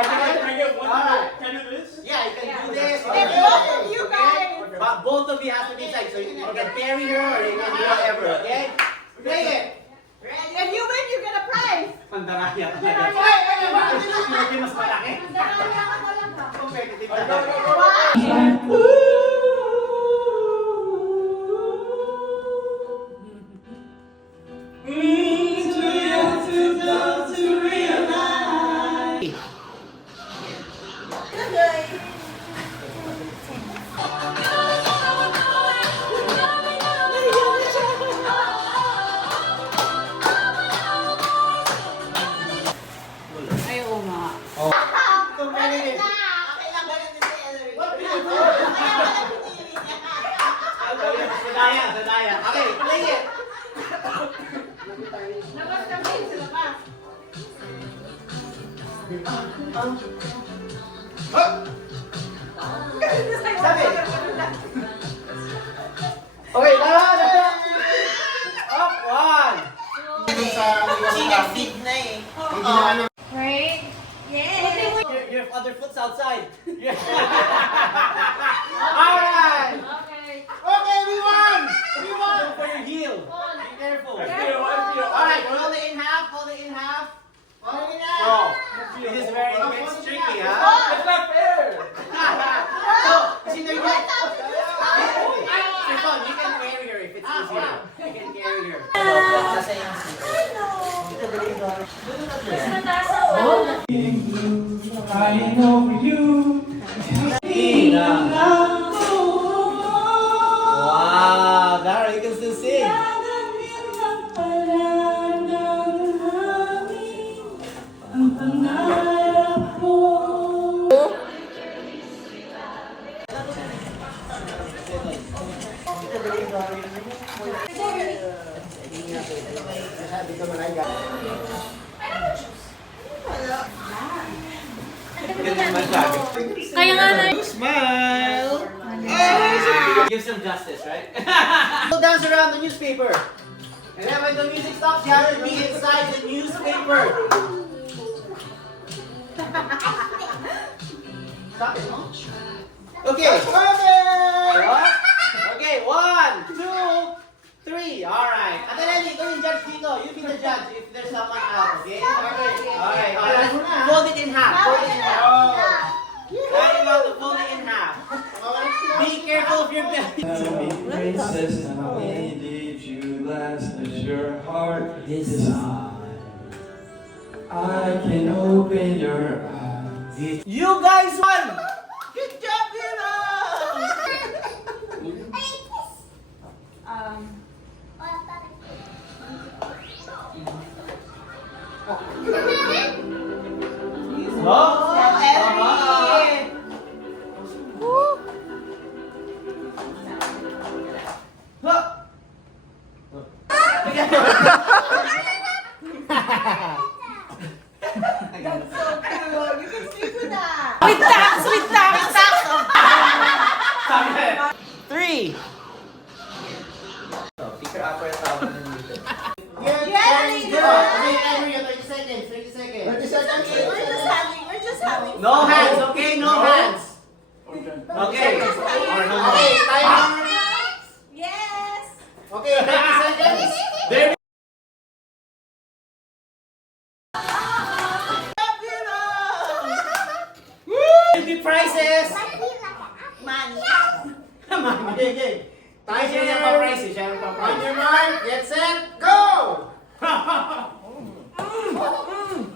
Alright, can I get one? Alright. Can I do this? Yeah, you can do this. And both of you guys. But both of you have to be inside, so you can carry her or you can do whatever, okay? Play it. If you win, you get a prize. Pandaraya talaga. Medyo mas malaki. Competitive talaga. Ay, oo nga. Competitive. Sadaya. Okay, play it. Labas kami, sa labas. Sabi. Okay, dala. Up, one. Sinag-feed na eh. Right? Yes. Your other foot's outside. Alright. Okay. Okay, we won. Go for your heel. Be careful. Alright, roll it in half. Hold it in half. So, this is very tricky, huh? It's not fair. So, see, there you go. Stefan, you can carry her if it's easier. You can carry her. Nasa yung Crying over you. Wow, Dara, you can still sing. Kaya nga na. Smile. Give some justice, right? Go dance around the newspaper. And then when the music stops, you have to be inside the newspaper. Stop it, huh? Okay. Okay, 1, 2, 3. Alright. Ate Lenny, ikaw yung judge dito. You be the judge if there's someone out, okay? Alright. Fold it in half. Fold it in half. Try to fold it in half. Be careful of your belly. Princess, how many did you last? Does your heart decide? I can open your eyes. You guys won! Good job, Hira! Oh, That's so cute. You can sleep with that. With tax! 3. Pick her up or towel and dito. Yes, Good. Okay, 30 seconds. 30 seconds. We're just having No fun. hands, okay? No hands. Okay. Okay, timer. Yes. Okay, 30 seconds. There. The prizes. Money. Come on, okay. Tayo siya yung pa-prize, siya yung pa-prize. On your mark, get set, go!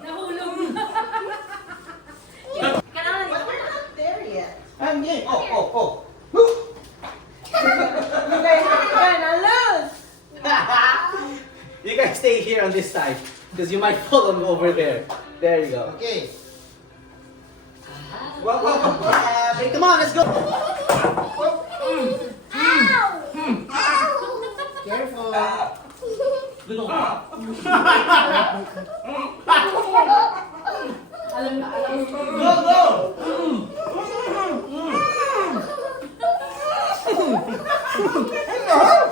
Nahulog. Kailangan But we're not there yet. Game. Oh. you guys are gonna lose. You guys stay here on this side, because you might fall over there. There you go. Okay. Well, come on, let's go. Careful. Alam na. Go.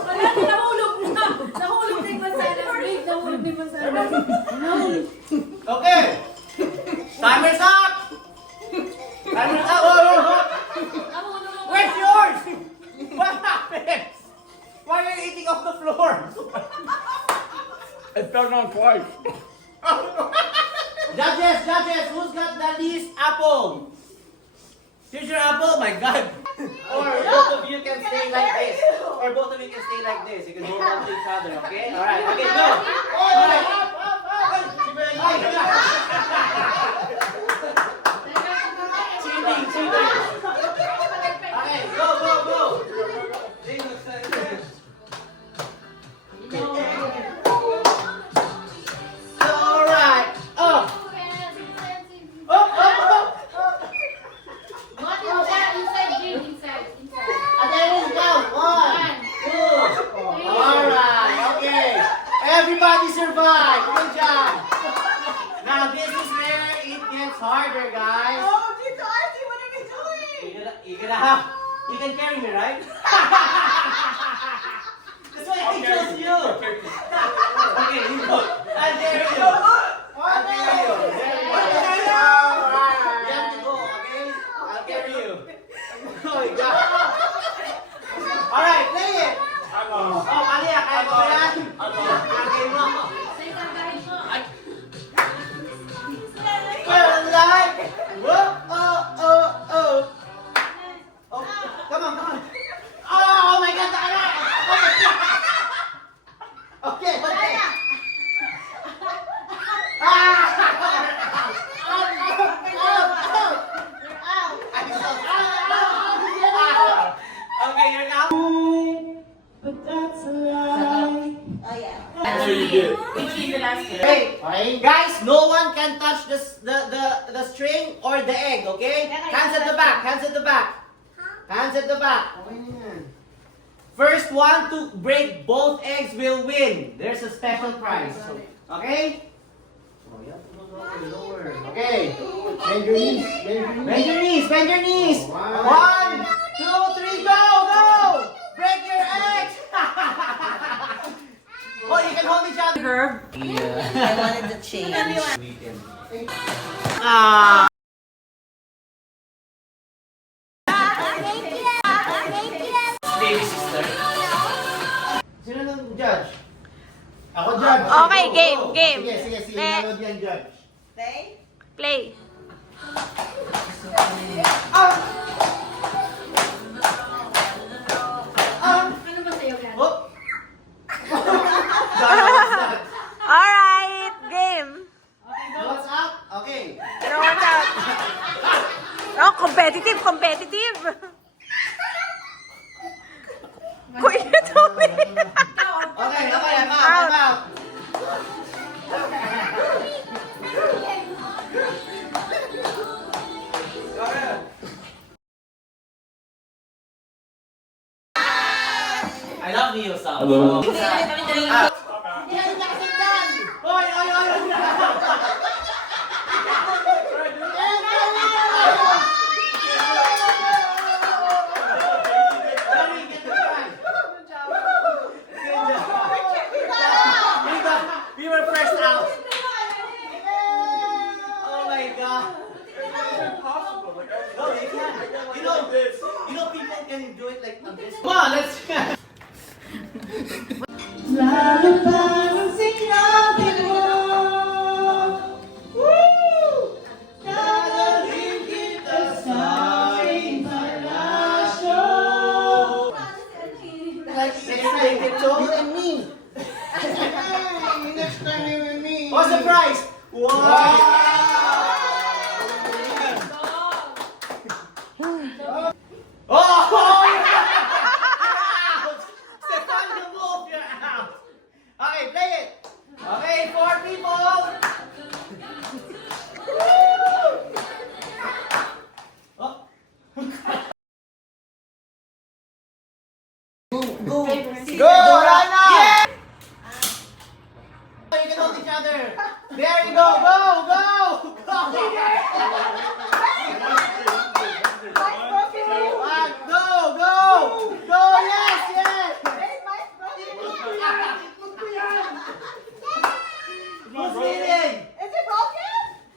Wala, nahulog na. Nahulog din ba sa Wait, nahulog din ba sa Okay. Timer's up. floor. It fell down twice. Judges, who's got the least apple? Here's your apple, my God. Or both of you can stay like this. Or both of you can stay like this. You can hold on to each other, okay? Alright, okay, go. Alright. Cheating. Okay, go. Alright. Oh. Everybody survived. Good job. Now this is where it gets harder, guys. Oh, Tito Archie, what are we doing? You can carry me, right? That's why I chose you. Okay, you go. I'll carry you. I'll carry you. You have to go, okay? I'll carry you. Oh my God. Alright, play it. Oh, Malia, kaya mo ba yan? Kaya mo. Like, whoa, oh. Oh, come on. Oh my God, Okay. Okay, you're now. But that's a lie. Oh, yeah. That's what you did. Hey, guys, no one can touch the string or the egg, okay? Hands at the back. Hands at the back. First one to break both eggs will win. There's a special prize. Okay? Okay. Bend your knees. Bend your knees. 1, 2, 3, go! Break your eggs! Oh, you can hold each other. I wanted to change. Ah. Baby sister. Sino nang judge? Ako judge. Okay, Go, game, go. game. Sige. Nanood yan, judge. Stay. Play. Oh. What's that? Alright, game. What's up? Okay. Pero what's up? Oh, competitive. Kuya Tommy. Okay, I'm out. I love you, so. Hello. We were first out. Oh my God. No, you can't. You know people can do it like this. Come on, let's. What's the prize? Wow! Oh! Stefan, you move, you're out. Okay, play it. Okay, 4 people. Oh. Go, Rana! Yeah! You can hold each other. There you go. Go. Go. Yes. Who's leading?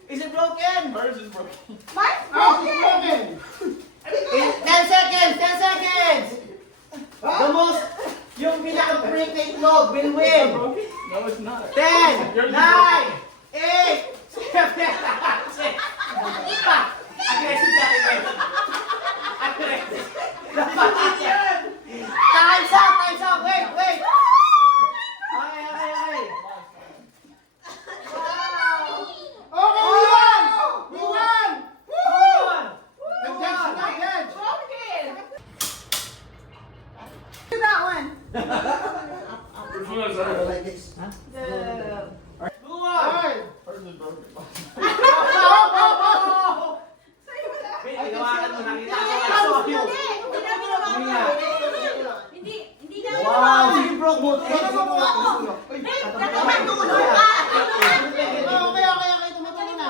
Is it broken? Hers is broken. In 10 seconds. The most, yung pinaka-break sa itlog will win. No, it's not. 10, 9, 8, 7, 6. Aggressive ka rin. Aggressive. Time's up. Wait. Okay. Okay, we won! Nag-judge. Do that one. Which one is that? Like this. Who won? Hers is broken. Wait, ginawakan mo. Nakita ko. I saw you. Hindi na. Wow, so you broke both eggs. Tumatulog ka! Okay. Tumatulog na.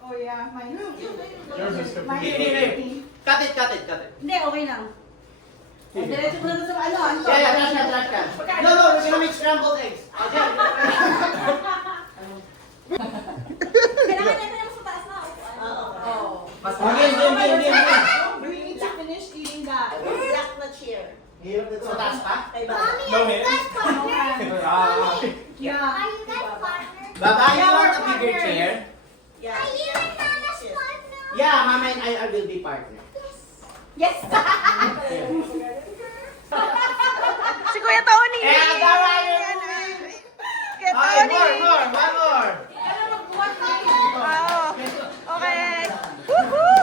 Oh yeah, mine. Yours is Mine. complete. Cut it. Hindi, okay lang. Diretso mo na sa ano, ano? Yeah, trash can. No, we're gonna make scrambled eggs. Kailangan natin yung sa taas na. Oo. Game. We need to finish eating that. Black na chair. Hirap dito sa taas pa. Kay ba? No hands. Yeah. Baba, you want a bigger chair? Yeah. Yeah, Mama and I will be partner. Yes! Si Kuya Tony! And alright, Kuya one Tony! more. Wow. Okay. Woohoo!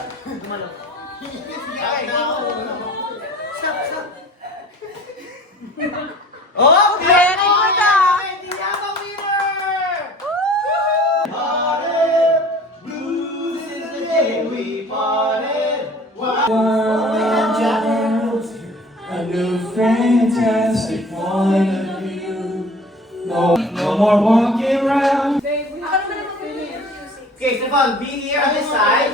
Oh, Very good, ah. We have a winner! Blues is the day we parted. A new fantastic point of view. No more walking around. Babe, we have to finish. Okay, Stefan, be here on this side.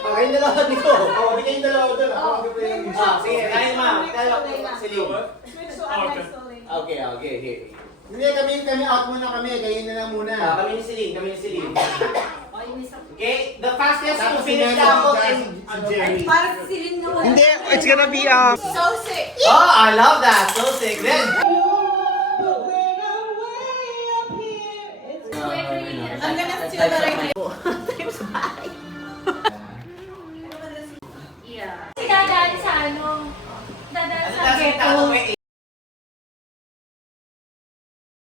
Okay, yung dalawa dito. Di kayong dalawa doon. Ako ang gabi yung Sige, kain ma. Kain si Lee. Switch to Okay. slowly. Okay, here. Hindi, kami out muna kami. Kayo na lang muna. Kami ni Celine. Oh, yung isa. Okay, the fastest to Tapos finish si the apple Nano, is si Jerry. Parang si Celine na wala. Hindi, it's gonna be So sick. Oh, I love that. So sick. Then, I'm gonna steal the right. Yeah. Dadaan sa ano? Dadaan sa ano ghetto. tayo?